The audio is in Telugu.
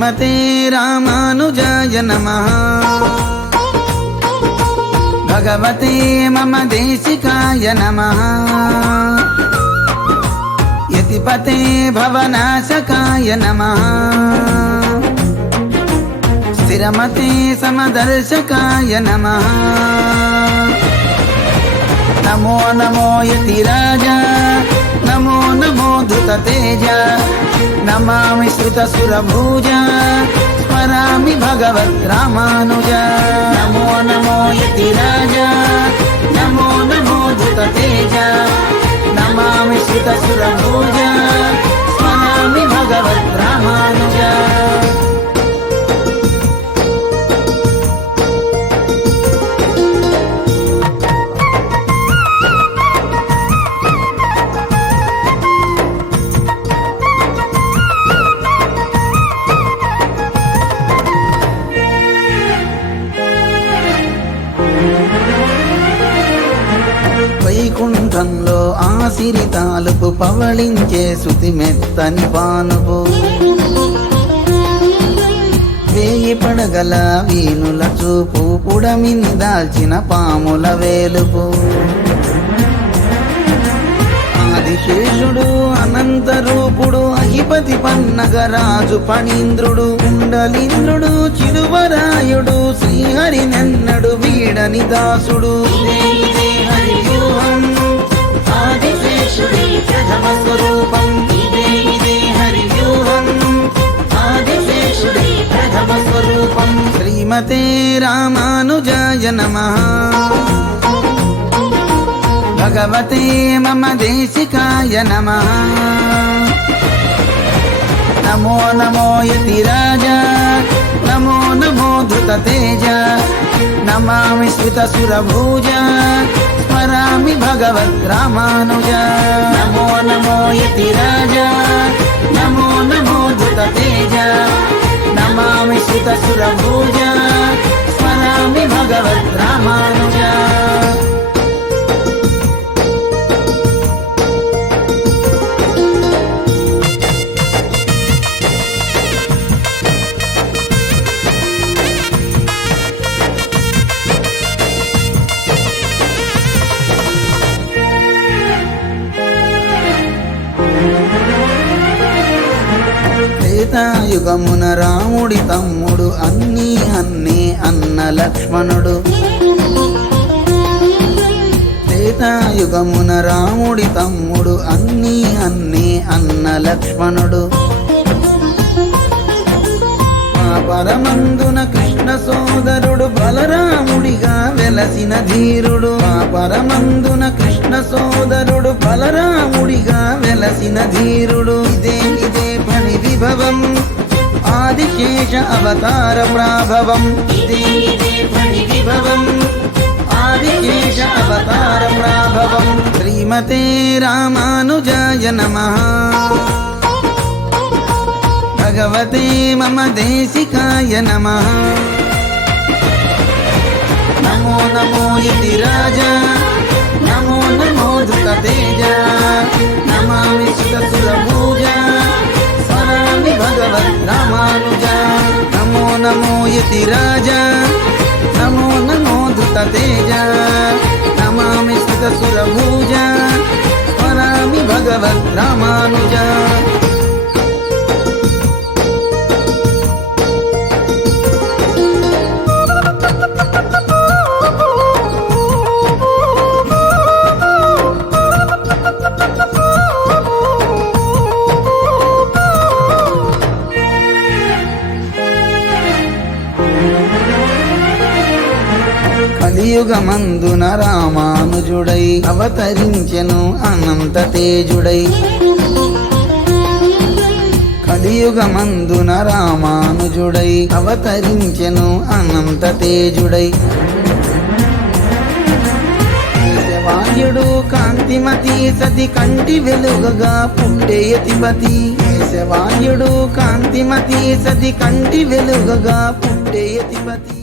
శ్రీమతే రామానుజాయ నమ. భగవతే మమ దేశికాయ నమ. యతిపతే భవనాశకాయ నమ. స్థిరమతే సమదర్శకాయ నమ. నమో నమో యతిరాజ నమో నమో ధృతతేజ నమామి శ్రుతసురభూజ స్మరామి భగవద్ రామానుజ. నమో నమో యతిరాజ నమో నమో ధృత తేజ నమామి శ్రుతసురభూజ వైకుంఠంలో ఆసిరి తాలుపు పవళించే శుతి మెత్తని పానుపు వేయి పడగల వీనుల చూపు పుడమిని దాల్చిన పాముల వేలుపు. ఆదిశేషుడు అనంత రూపుడు అహిపతి పన్నగరాజు పణీంద్రుడు కుండలింద్రుడు చిరువరాయుడు శ్రీహరి నెన్నడు వీడని దాసుడు. ఆదిశేషుడి ప్రథమ స్వరూపం ఇదే ఇదే హరి వ్యూహం ఆదిశేషుడి ప్రథమ స్వరూపం శ్రీమతే రామానుజాయ నమః. భగవతే మమ దేశికాయ నమ. నమో నమో యతిరాజ నమో నమో ధృతతేజ నమామి శ్రుతసురభూజ స్మరామి భగవద్ రామానుజ. నమో నమో యతిరాజ. నమో నమో ధృతతేజ నమామి శ్రుతసురభూజ స్మరామి భగవద్ త్రేతాయుగమున రాముడి తమ్ముడు అన్నీ అన్నీ అన్న లక్ష్మణుడు. త్రేతాయుగమున రాముడి తమ్ముడు అన్నీ అన్నీ అన్న లక్ష్మణుడు. పరమందున కృష్ణ సోదరుడు బలరాముడిగా వెలసిన ధీరుడు. ఆ పరమందున కృష్ణ సోదరుడు బలరాముడిగా వెలసిన ధీరుడు. ఇదే ఇదే పని విభవం. ఆదిశేష అవతార ప్రాభవం. ఇదే ఇదే పని విభవం. ఆదిశేష అవతార ప్రాభవం. శ్రీమతే రామానుజాయ నమః. భగవతే మమ దేశికాయ నమ. నమో నమో యతి రాజ నమో నమో ధృతతేజ నమామి సురభూజ స్మరామి భగవద్ రామానుజ. నమో నమో యతి రాజ నమో నమో ధృతతేజ నమామి సురభూజ స్మరామి కలియుగమందున రామానుజుడై అవతరించెను అనంత తేజుడై. కలియుగమందున రామానుజుడై అవతరించెను అనంత తేజుడై. వాయుడు కాంతిమతి సతి కంటి వెలుగగా పుట్టేయతిపతి యతిపతి. కాంతిమతి సతి కంటి వెలుగగా పుట్టేయతిపతి